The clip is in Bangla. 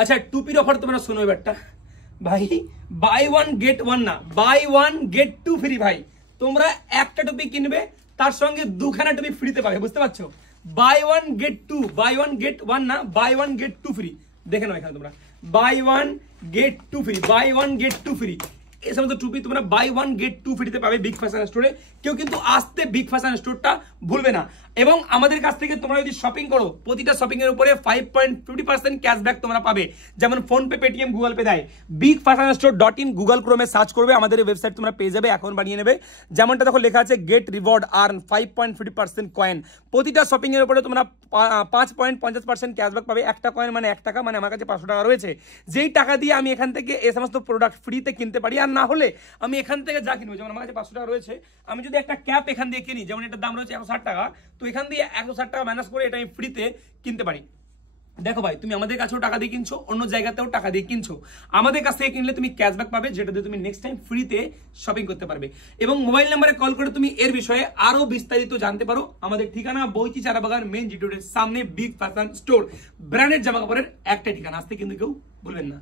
আচ্ছা টুপির অফার তোমরা শোনো এবারটা ভাই, বাই ওয়ান গেট ওয়ান না, buy one get two free ভাই। তোমরা একটা টুপি কিনবে তার সঙ্গে দুখানা টুপি ফ্রিতে পাবে, বুঝতে পারছো? Buy one get two, buy one get one না, buy one get two free. দেখে নাও এখানে তোমরা buy one get two free, buy one get two free. এই সমস্ত টুপি তোমরা বাই ওয়ান গেট টু ফ্রিতে পাবে বিগ ফ্যাশন স্টোরে। কেউ কিন্তু আসতে বিগ ফ্যাশন স্টোরটা ভুলবে না। এবং আমাদের কাছ থেকে তোমরা যদি শপিং করো, প্রতিটা শপিং এর উপরে 5.50% ক্যাশব্যাক তোমরা পাবে, যেমন PhonePe, Paytm, Google Pay দেয়। Big fashion store .in Google ক্রোমে সার্চ করবে, আমাদের ওয়েবসাইট তোমরা পেয়ে যাবে, অ্যাকাউন্ট বানিয়ে নেবে। যেমনটা দেখো লেখা আছে গেট রিওয়ার্ড আর্ন 5.50% কয়েন। প্রতিটা শপিং এর উপরে তোমরা 5.50% ক্যাশব্যাক পাবে। একটা কয়েন মানে 1 টাকা, মানে আমার কাছে 500 টাকা রয়েছে, যেই টাকা দিয়ে আমি এখান থেকে এই সমস্ত প্রোডাক্ট ফ্রিতে কিনতে পারি। আর না হলে আমি এখান থেকে যা কিনবো, যেমন আমার কাছে 500 টাকা রয়েছে, আমি যদি একটা ক্যাপ এখান দিয়ে কিনি, যেমন এটার দাম রয়েছে 160 টাকা, তো এখান দিয়ে 160 টাকা মাইনাস করে এটা আমি ফ্রিতে কিনতে পারি। দেখো ভাই, তুমি আমাদের কাছেও টাকা দিয়ে কিনছো, অন্য জায়গাতেও টাকা দিয়ে কিনছো, আমাদের কাছ থেকে কিনলে তুমি ক্যাশব্যাক পাবে, যেটা দিয়ে তুমি নেক্সট টাইম ফ্রিতে শপিং করতে পারবে। এবং মোবাইল নাম্বারে কল করে তুমি এর বিষয়ে আরো বিস্তারিত জানতে পারো। আমাদের ঠিকানা বৈচি চারাবাগান মেইন জিটি রোডের সামনে বিগ ফ্যাশন স্টোর। ব্র্যান্ডেড জামা কাপড়ের একটা ঠিকানা, আসতে কিন্তু কেউ ভুলবেন না।